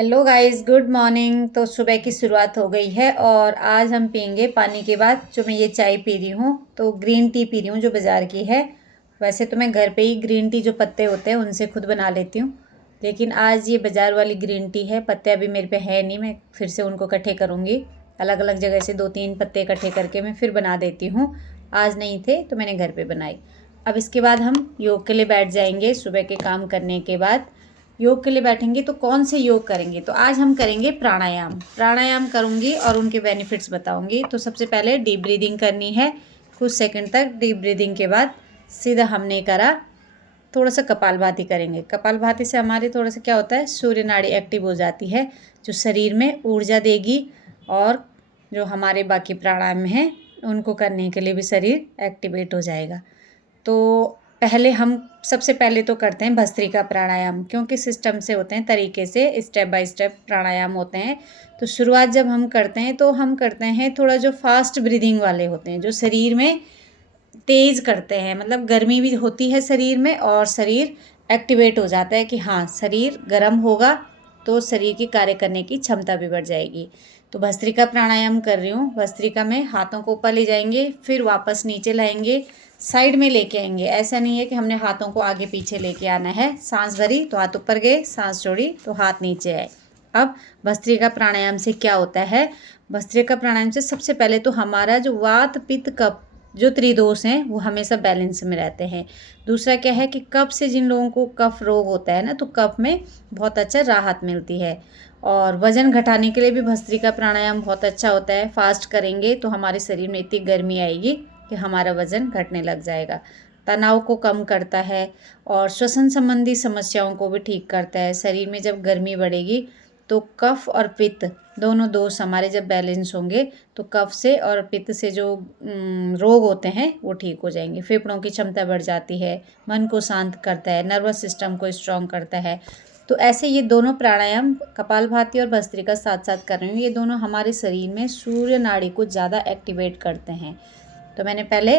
Hello guys, good morning. तो सुबह की शुरुआत हो गई है और आज हम पियेंगे पानी के बाद जो मैं ये चाय पी रही हूँ तो ग्रीन टी पी रही हूँ जो बाज़ार की है। वैसे तो मैं घर पे ही ग्रीन टी जो पत्ते होते हैं उनसे खुद बना लेती हूँ, लेकिन आज ये बाज़ार वाली ग्रीन टी है। पत्ते अभी मेरे पे है नहीं, मैं फिर से उनको इकट्ठे करूँगी। अलग अलग जगह से 2-3 पत्ते इकट्ठे करके मैं फिर बना देती हूँ। आज नहीं थे तो मैंने घर पर बनाई। अब इसके बाद हम योग के लिए बैठ जाएंगे। सुबह के काम करने के बाद योग के लिए बैठेंगे तो कौन से योग करेंगे, तो आज हम करेंगे प्राणायाम करूँगी और उनके बेनिफिट्स बताऊँगी। तो सबसे पहले डीप ब्रीदिंग करनी है कुछ सेकंड तक। डीप ब्रीदिंग के बाद सीधा हमने करा थोड़ा सा कपालभाति करेंगे। कपालभाति से हमारे थोड़ा सा क्या होता है, सूर्य नाड़ी एक्टिव हो जाती है जो शरीर में ऊर्जा देगी, और जो हमारे बाकी प्राणायाम हैं उनको करने के लिए भी शरीर एक्टिवेट हो जाएगा। तो हम सबसे पहले तो करते हैं भस्त्रिका प्राणायाम, क्योंकि सिस्टम से होते हैं, तरीके से स्टेप बाय स्टेप प्राणायाम होते हैं। तो शुरुआत जब हम करते हैं तो हम करते हैं थोड़ा जो फास्ट ब्रीदिंग वाले होते हैं, जो शरीर में तेज़ करते हैं, मतलब गर्मी भी होती है शरीर में और शरीर एक्टिवेट हो जाता है कि हाँ शरीर गर्म होगा तो शरीर की कार्य करने की क्षमता भी बढ़ जाएगी। तो भस्त्रिका प्राणायाम कर रही हूँ। भस्त्रिका में हाथों को ऊपर ले जाएंगे, फिर वापस नीचे लाएंगे, साइड में लेके आएंगे। ऐसा नहीं है कि हमने हाथों को आगे पीछे लेके आना है। सांस भरी तो हाथ ऊपर गए, सांस छोड़ी तो हाथ नीचे आए। अब भस्त्रिका प्राणायाम से क्या होता है, भस्त्रिका प्राणायाम से सबसे पहले तो हमारा जो वात पित्त कफ जो त्रिदोष हैं वो हमेशा बैलेंस में रहते हैं। दूसरा क्या है कि कफ से जिन लोगों को कफ रोग होता है ना, तो कफ में बहुत अच्छा राहत मिलती है। और वज़न घटाने के लिए भी भस्त्रिका प्राणायाम बहुत अच्छा होता है। फास्ट करेंगे तो हमारे शरीर में इतनी गर्मी आएगी कि हमारा वज़न घटने लग जाएगा। तनाव को कम करता है और श्वसन संबंधी समस्याओं को भी ठीक करता है। शरीर में जब गर्मी बढ़ेगी तो कफ और पित्त दोनों दोष हमारे जब बैलेंस होंगे तो कफ से और पित्त से जो रोग होते हैं वो ठीक हो जाएंगे। फेफड़ों की क्षमता बढ़ जाती है, मन को शांत करता है, नर्वस सिस्टम को स्ट्रॉन्ग करता है। तो ऐसे ये दोनों प्राणायाम कपालभाति और भस्त्रिका साथ साथ कर रही हूँ, ये दोनों हमारे शरीर में सूर्य नाड़ी को ज़्यादा एक्टिवेट करते हैं। तो मैंने पहले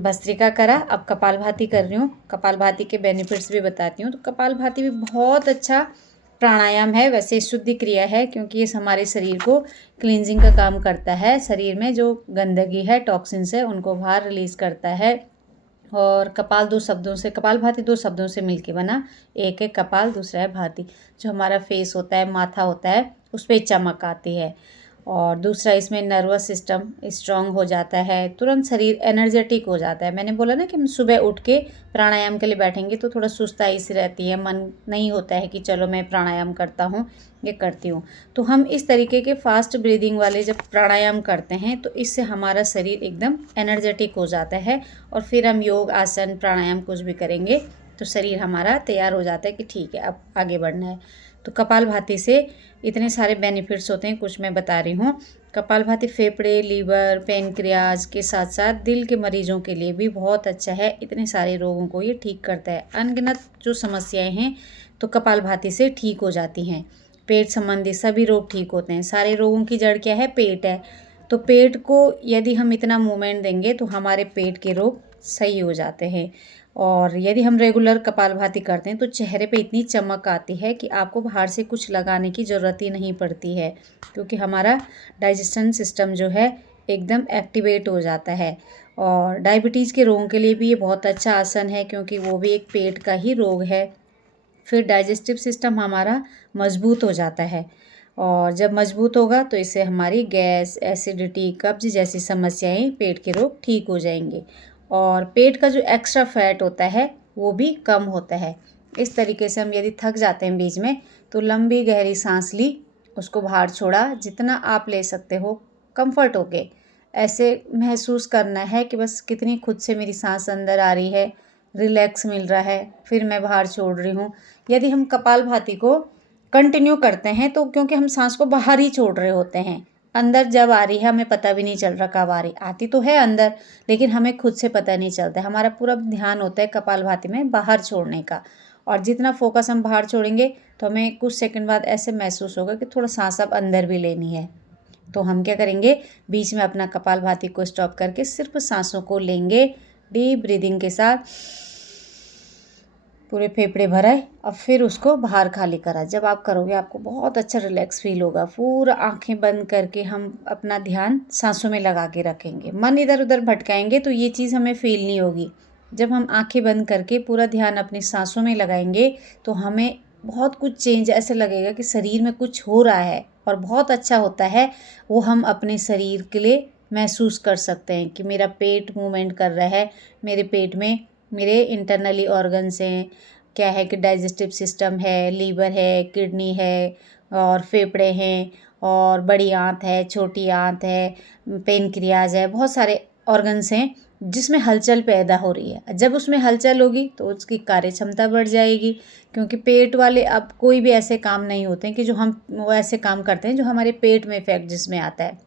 भस्त्रिका करा, अब कपालभाति कर रही हूँ। कपालभाति के बेनिफिट्स भी बताती हूँ। तो कपालभाति भी बहुत अच्छा प्राणायाम है, वैसे शुद्धि क्रिया है, क्योंकि ये हमारे शरीर को क्लींजिंग का काम करता है। शरीर में जो गंदगी है, टॉक्सिन्स है, उनको बाहर रिलीज़ करता है। और कपालभाति दो शब्दों से मिलके बना, एक है कपाल, दूसरा है भाति। जो हमारा फेस होता है, माथा होता है, उस पर चमक आती है। और दूसरा इसमें नर्वस सिस्टम स्ट्रांग हो जाता है, तुरंत शरीर एनर्जेटिक हो जाता है। मैंने बोला ना कि हम सुबह उठ के प्राणायाम के लिए बैठेंगे तो थोड़ा सुस्ताई सी रहती है, मन नहीं होता है कि चलो मैं प्राणायाम करता हूँ, ये करती हूँ। तो हम इस तरीके के फास्ट ब्रीदिंग वाले जब प्राणायाम करते हैं तो इससे हमारा शरीर एकदम एनर्जेटिक हो जाता है। और फिर हम योग, आसन, प्राणायाम कुछ भी करेंगे तो शरीर हमारा तैयार हो जाता है कि ठीक है अब आगे बढ़ना है। तो कपालभाति से इतने सारे बेनिफिट्स होते हैं, कुछ मैं बता रही हूँ। कपालभाति फेफड़े, लीवर, पेनक्रियाज के साथ साथ दिल के मरीजों के लिए भी बहुत अच्छा है। इतने सारे रोगों को ये ठीक करता है। अनगिनत जो समस्याएं हैं तो कपालभाति से ठीक हो जाती हैं। पेट संबंधी सभी रोग ठीक होते हैं। सारे रोगों की जड़ क्या है, पेट है। तो पेट को यदि हम इतना मूवमेंट देंगे तो हमारे पेट के रोग सही हो जाते हैं। और यदि हम रेगुलर कपालभाति करते हैं तो चेहरे पे इतनी चमक आती है कि आपको बाहर से कुछ लगाने की ज़रूरत ही नहीं पड़ती है, क्योंकि हमारा डाइजेशन सिस्टम जो है एकदम एक्टिवेट हो जाता है। और डायबिटीज़ के रोगों के लिए भी ये बहुत अच्छा आसन है, क्योंकि वो भी एक पेट का ही रोग है। फिर डाइजेस्टिव सिस्टम हमारा मजबूत हो जाता है, और जब मजबूत होगा तो इससे हमारी गैस, एसिडिटी, कब्ज जैसी समस्याएं, पेट के रोग ठीक हो जाएंगे। और पेट का जो एक्स्ट्रा फैट होता है वो भी कम होता है। इस तरीके से हम यदि थक जाते हैं बीच में तो लंबी गहरी सांस ली, उसको बाहर छोड़ा, जितना आप ले सकते हो कंफर्ट होके। ऐसे महसूस करना है कि बस कितनी खुद से मेरी सांस अंदर आ रही है, रिलैक्स मिल रहा है, फिर मैं बाहर छोड़ रही हूँ। यदि हम कपालभाति को कंटिन्यू करते हैं तो क्योंकि हम सांस को बाहर ही छोड़ रहे होते हैं, अंदर जब आ रही है हमें पता भी नहीं चल रहा कब आ रही, आती तो है अंदर, लेकिन हमें खुद से पता नहीं चलता। हमारा पूरा ध्यान होता है कपालभाति में बाहर छोड़ने का। और जितना फोकस हम बाहर छोड़ेंगे तो हमें कुछ सेकंड बाद ऐसे महसूस होगा कि थोड़ा सांस अब अंदर भी लेनी है। तो हम क्या करेंगे, बीच में अपना कपालभाति को स्टॉप करके सिर्फ सांसों को लेंगे डीप ब्रीदिंग के साथ। पूरे फेफड़े भराए और फिर उसको बाहर खाली करा। जब आप करोगे आपको बहुत अच्छा रिलैक्स फील होगा। पूरा आंखें बंद करके हम अपना ध्यान सांसों में लगा के रखेंगे। मन इधर उधर भटकाएंगे तो ये चीज़ हमें फील नहीं होगी। जब हम आंखें बंद करके पूरा ध्यान अपनी सांसों में लगाएंगे तो हमें बहुत कुछ चेंज ऐसे लगेगा कि शरीर में कुछ हो रहा है और बहुत अच्छा होता है। वो हम अपने शरीर के लिए महसूस कर सकते हैं कि मेरा पेट मूवमेंट कर रहा है, मेरे पेट में मेरे इंटरनली ऑर्गन्स हैं, क्या है कि डाइजेस्टिव सिस्टम है, लीवर है, किडनी है और फेफड़े हैं और बड़ी आंत है, छोटी आंत है, पेनक्रियाज है, बहुत सारे ऑर्गन्स हैं जिसमें हलचल पैदा हो रही है। जब उसमें हलचल होगी तो उसकी कार्य क्षमता बढ़ जाएगी, क्योंकि पेट वाले अब कोई भी ऐसे काम नहीं होते हैं कि जो हम वो ऐसे काम करते हैं जो हमारे पेट में इफेक्ट जिसमें आता है,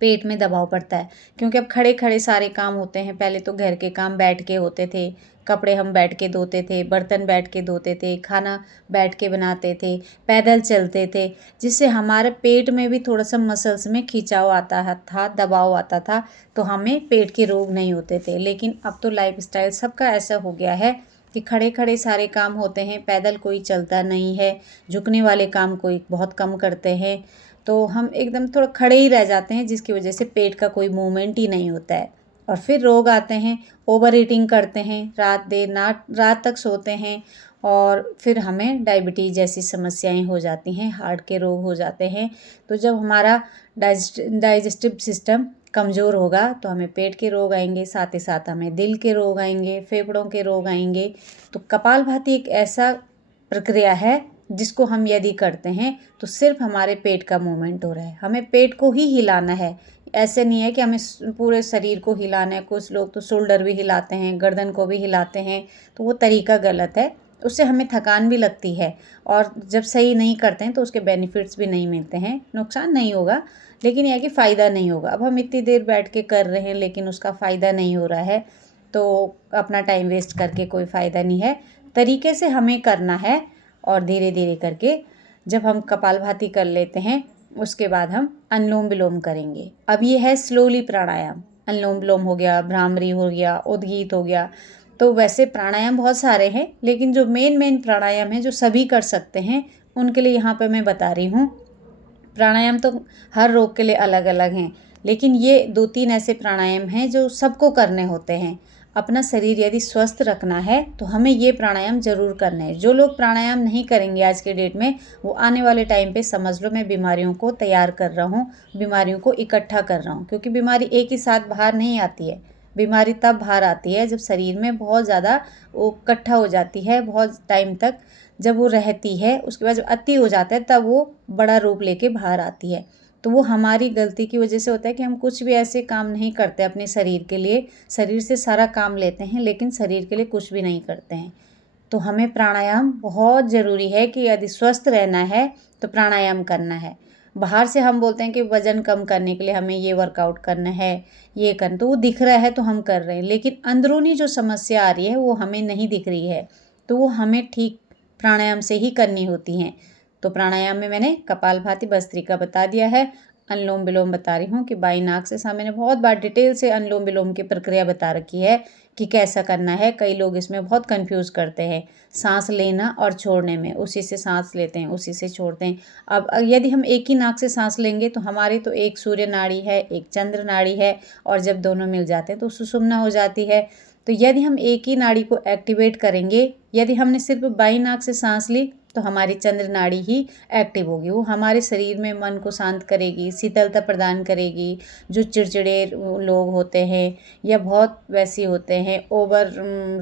पेट में दबाव पड़ता है। क्योंकि अब खड़े खड़े सारे काम होते हैं। पहले तो घर के काम बैठ के होते थे, कपड़े हम बैठ के धोते थे, बर्तन बैठ के धोते थे, खाना बैठ के बनाते थे, पैदल चलते थे, जिससे हमारे पेट में भी थोड़ा सा मसल्स में खिंचाव आता था, दबाव आता था, तो हमें पेट के रोग नहीं होते थे। लेकिन अब तो लाइफस्टाइल सबका ऐसा हो गया है कि खड़े खड़े सारे काम होते हैं, पैदल कोई चलता नहीं है, झुकने वाले काम कोई बहुत कम करते हैं, तो हम एकदम थोड़ा खड़े ही रह जाते हैं, जिसकी वजह से पेट का कोई मूवमेंट ही नहीं होता है और फिर रोग आते हैं। ओवर ईटिंग करते हैं, रात तक सोते हैं और फिर हमें डायबिटीज़ जैसी समस्याएं हो जाती हैं, हार्ट के रोग हो जाते हैं। तो जब हमारा डाइजेस्टिव सिस्टम कमज़ोर होगा तो हमें पेट के रोग आएंगे, साथ ही साथ हमें दिल के रोग आएंगे, फेफड़ों के रोग आएंगे। तो कपालभाति एक ऐसा प्रक्रिया है जिसको हम यदि करते हैं तो सिर्फ हमारे पेट का मूवमेंट हो रहा है, हमें पेट को ही हिलाना है। ऐसे नहीं है कि हमें पूरे शरीर को हिलाना है। कुछ लोग तो शोल्डर भी हिलाते हैं, गर्दन को भी हिलाते हैं, तो वो तरीका गलत है। उससे हमें थकान भी लगती है और जब सही नहीं करते हैं तो उसके बेनिफिट्स भी नहीं मिलते हैं। नुकसान नहीं होगा लेकिन यह कि फ़ायदा नहीं होगा। अब हम इतनी देर बैठ के कर रहे हैं लेकिन उसका फ़ायदा नहीं हो रहा है, तो अपना टाइम वेस्ट करके कोई फ़ायदा नहीं है। तरीके से हमें करना है और धीरे धीरे करके जब हम कपालभाति कर लेते हैं उसके बाद हम अनुलोम विलोम करेंगे। अब ये है स्लोली प्राणायाम। अनुलोम विलोम हो गया, भ्रामरी हो गया, उद्गीत हो गया। तो वैसे प्राणायाम बहुत सारे हैं लेकिन जो मेन प्राणायाम है जो सभी कर सकते हैं उनके लिए यहाँ पे मैं बता रही हूँ। प्राणायाम तो हर रोग के लिए अलग अलग हैं, लेकिन ये 2-3 ऐसे प्राणायाम हैं जो सबको करने होते हैं। अपना शरीर यदि स्वस्थ रखना है तो हमें ये प्राणायाम ज़रूर करने हैं। जो लोग प्राणायाम नहीं करेंगे आज के डेट में, वो आने वाले टाइम पे समझ लो मैं बीमारियों को तैयार कर रहा हूँ, बीमारियों को इकट्ठा कर रहा हूँ। क्योंकि बीमारी एक ही साथ बाहर नहीं आती है। बीमारी तब बाहर आती है जब शरीर में बहुत ज़्यादा वो इकट्ठा हो जाती है, बहुत टाइम तक जब वो रहती है, उसके बाद जब अति हो जाता है तब वो बड़ा रूप लेके बाहर आती है। तो वो हमारी गलती की वजह से होता है कि हम कुछ भी ऐसे काम नहीं करते अपने शरीर के लिए। शरीर से सारा काम लेते हैं लेकिन शरीर के लिए कुछ भी नहीं करते हैं। तो हमें प्राणायाम बहुत ज़रूरी है कि यदि स्वस्थ रहना है तो प्राणायाम करना है। बाहर से हम बोलते हैं कि वज़न कम करने के लिए हमें ये वर्कआउट करना है, ये करना, तो वो दिख रहा है तो हम कर रहे हैं, लेकिन अंदरूनी जो समस्या आ रही है वो हमें नहीं दिख रही है, तो वो हमें ठीक प्राणायाम से ही करनी होती हैं। तो प्राणायाम में मैंने कपालभाति, भस्त्रिका बता दिया है। अनुलोम विलोम बता रही हूँ कि बाई नाक से मैंने बहुत बार डिटेल से अनुलोम विलोम की प्रक्रिया बता रखी है कि कैसा करना है। कई लोग इसमें बहुत कंफ्यूज करते हैं सांस लेना और छोड़ने में, उसी से सांस लेते हैं उसी से छोड़ते हैं। अब यदि हम एक ही नाक से सांस लेंगे तो हमारी तो एक सूर्य नाड़ी है, एक चंद्र नाड़ी है, और जब दोनों मिल जाते हैं तो सुषुम्ना हो जाती है। तो यदि हम एक ही नाड़ी को एक्टिवेट करेंगे, यदि हमने सिर्फ बाई नाक से सांस ली तो हमारी चंद्र नाड़ी ही एक्टिव होगी। वो हमारे शरीर में मन को शांत करेगी, शीतलता प्रदान करेगी। जो चिड़चिड़े लोग होते हैं या बहुत वैसे होते हैं ओवर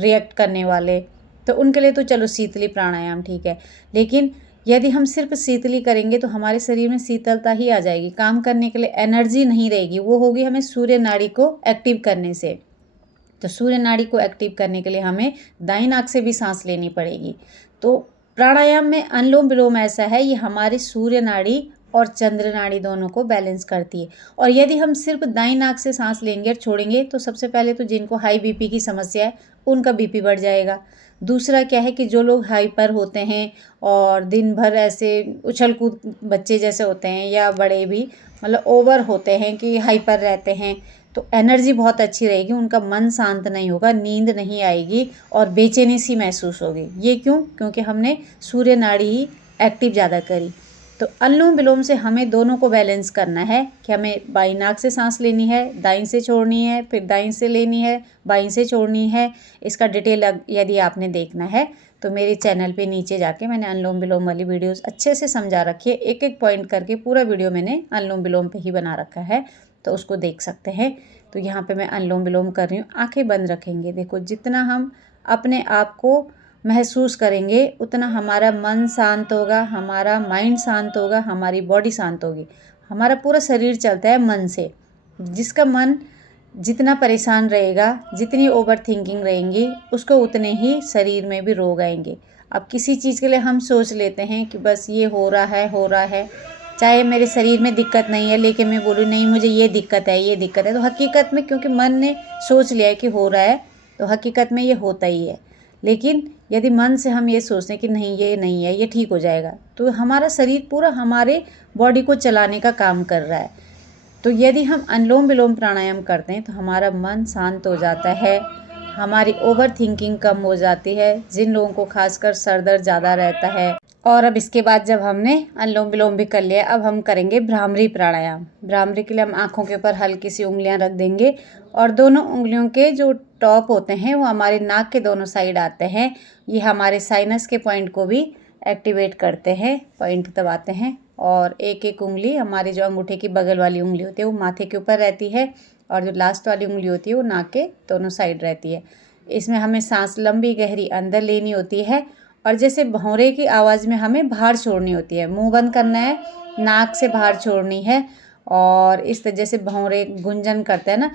रिएक्ट करने वाले, तो उनके लिए तो चलो शीतली प्राणायाम ठीक है, लेकिन यदि हम सिर्फ शीतली करेंगे तो हमारे शरीर में शीतलता ही आ जाएगी, काम करने के लिए एनर्जी नहीं रहेगी। वो होगी हमें सूर्य नाड़ी को एक्टिव करने से। तो सूर्य नाड़ी को एक्टिव करने के लिए हमें दाईं नाक से भी सांस लेनी पड़ेगी। तो प्राणायाम में अनुलोम विलोम ऐसा है, ये हमारी सूर्य नाड़ी और चंद्र नाड़ी दोनों को बैलेंस करती है। और यदि हम सिर्फ दाईं नाक से सांस लेंगे और छोड़ेंगे तो सबसे पहले तो जिनको हाई बीपी की समस्या है उनका बीपी बढ़ जाएगा। दूसरा क्या है कि जो लोग हाइपर होते हैं और दिन भर ऐसे उछल कूद बच्चे जैसे होते हैं या बड़े भी मतलब ओवर होते हैं कि हाइपर रहते हैं, तो एनर्जी बहुत अच्छी रहेगी, उनका मन शांत नहीं होगा, नींद नहीं आएगी और बेचैनी सी महसूस होगी। ये क्यों? क्योंकि हमने सूर्य नाड़ी ही एक्टिव ज़्यादा करी। तो अनुलोम विलोम से हमें दोनों को बैलेंस करना है कि हमें बाईं नाक से सांस लेनी है, दाईं से छोड़नी है, फिर दाईं से लेनी है, बाईं से छोड़नी है। इसका डिटेल यदि आपने देखना है तो मेरे चैनल पे नीचे जाके मैंने अनुलोम विलोम वाली वीडियोस अच्छे से समझा रखी है। एक एक पॉइंट करके पूरा वीडियो मैंने अनुलोम विलोम पे ही बना रखा है, तो उसको देख सकते हैं। तो यहाँ पे मैं अनुलोम विलोम कर रही हूँ, आंखें बंद रखेंगे। देखो, जितना हम अपने आप को महसूस करेंगे उतना हमारा मन शांत होगा, हमारा माइंड शांत होगा, हमारी बॉडी शांत होगी। हमारा पूरा शरीर चलता है मन से। जिसका मन जितना परेशान रहेगा, जितनी ओवर थिंकिंग रहेंगी, उसको उतने ही शरीर में भी रोग आएंगे। अब किसी चीज़ के लिए हम सोच लेते हैं कि बस ये हो रहा है, चाहे मेरे शरीर में दिक्कत नहीं है लेकिन मैं बोलूँ नहीं मुझे ये दिक्कत है, तो हकीकत में क्योंकि मन ने सोच लिया है कि हो रहा है, तो हकीकत में ये होता ही है। लेकिन यदि मन से हम ये सोचते हैं कि नहीं है, ये ठीक हो जाएगा, तो हमारा शरीर पूरा हमारे बॉडी को चलाने का काम कर रहा है। तो यदि हम अनुलोम विलोम प्राणायाम करते हैं तो हमारा मन शांत हो जाता है, हमारी ओवर थिंकिंग कम हो जाती है। जिन लोगों को खासकर सर दर्द ज़्यादा रहता है। और अब इसके बाद जब हमने अनुलोम विलोम भी कर लिया, अब हम करेंगे भ्रामरी प्राणायाम। भ्रामरी के लिए हम आँखों के ऊपर हल्की सी उंगलियां रख देंगे और दोनों उंगलियों के जो टॉप होते हैं वो हमारे नाक के दोनों साइड आते हैं। ये हमारे साइनस के पॉइंट को भी एक्टिवेट करते हैं, पॉइंट दबाते हैं। और एक एक उंगली हमारी जो अंगूठे की बगल वाली उंगली होती है वो माथे के ऊपर रहती है और जो लास्ट वाली उंगली होती है वो नाक के दोनों साइड रहती है। इसमें हमें सांस लंबी गहरी अंदर लेनी होती है और जैसे भौंरे की आवाज़ में हमें बाहर छोड़नी होती है। मुंह बंद करना है, नाक से बाहर छोड़नी है और इस तरह जैसे भौंरे गुंजन करते हैं ना,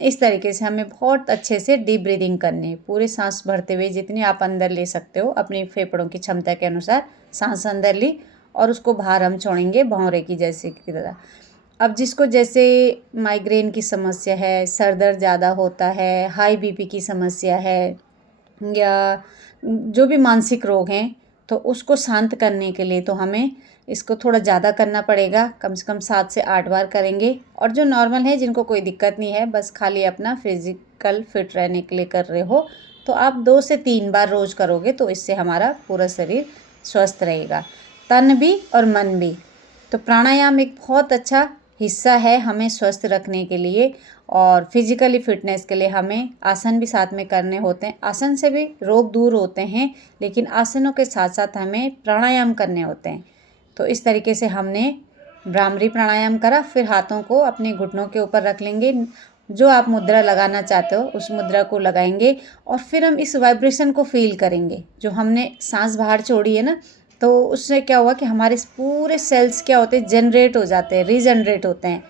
इस तरीके से हमें बहुत अच्छे से डीप ब्रीदिंग करनी है। पूरे सांस भरते हुए जितनी आप अंदर ले सकते हो अपनी फेफड़ों की क्षमता के अनुसार सांस अंदर ली और उसको बाहर हम छोड़ेंगे भौंरे की जैसे की तरह। अब जिसको जैसे माइग्रेन की समस्या है, सर दर्द ज़्यादा होता है, हाई बीपी की समस्या है या जो भी मानसिक रोग हैं, तो उसको शांत करने के लिए तो हमें इसको थोड़ा ज़्यादा करना पड़ेगा, कम से कम 7 से 8 बार करेंगे। और जो नॉर्मल है, जिनको कोई दिक्कत नहीं है, बस खाली अपना फिज़िकल फिट रहने के लिए कर रहे हो, तो आप 2 से 3 बार रोज़ करोगे तो इससे हमारा पूरा शरीर स्वस्थ रहेगा, तन भी और मन भी। तो प्राणायाम एक बहुत अच्छा हिस्सा है हमें स्वस्थ रखने के लिए और फिजिकली फिटनेस के लिए हमें आसन भी साथ में करने होते हैं। आसन से भी रोग दूर होते हैं, लेकिन आसनों के साथ साथ हमें प्राणायाम करने होते हैं। तो इस तरीके से हमने भ्रामरी प्राणायाम करा, फिर हाथों को अपने घुटनों के ऊपर रख लेंगे। जो आप मुद्रा लगाना चाहते हो उस मुद्रा को लगाएंगे और फिर हम इस वाइब्रेशन को फील करेंगे। जो हमने सांस बाहर छोड़ी है ना, तो उससे क्या हुआ कि हमारे पूरे सेल्स क्या होते हैं, जनरेट हो जाते हैं, रीजनरेट होते हैं।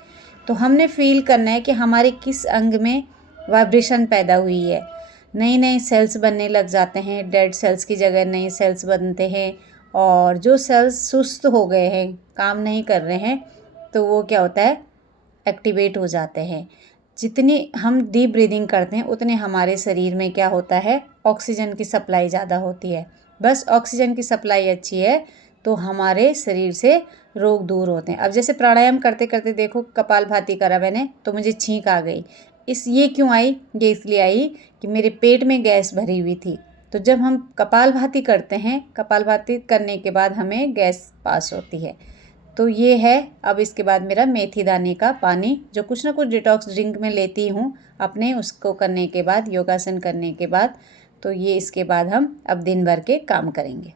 तो हमने फील करना है कि हमारे किस अंग में वाइब्रेशन पैदा हुई है। नए नए सेल्स बनने लग जाते हैं, डेड सेल्स की जगह नए सेल्स बनते हैं और जो सेल्स सुस्त हो गए हैं, काम नहीं कर रहे हैं, तो वो क्या होता है, एक्टिवेट हो जाते हैं। जितनी हम डीप ब्रीदिंग करते हैं उतने हमारे शरीर में क्या होता है, ऑक्सीजन की सप्लाई ज़्यादा होती है। बस ऑक्सीजन की सप्लाई अच्छी है तो हमारे शरीर से रोग दूर होते हैं। अब जैसे प्राणायाम करते करते देखो, कपालभाति करा मैंने तो मुझे छींक आ गई। ये क्यों आई? ये इसलिए आई कि मेरे पेट में गैस भरी हुई थी। तो जब हम कपालभाति करते हैं, कपालभाति करने के बाद हमें गैस पास होती है। तो ये है। अब इसके बाद मेरा मेथी दाने का पानी, जो कुछ ना कुछ डिटॉक्स ड्रिंक में लेती हूँ अपने, उसको करने के बाद, योगासन करने के बाद, तो ये इसके बाद हम अब दिन भर के काम करेंगे।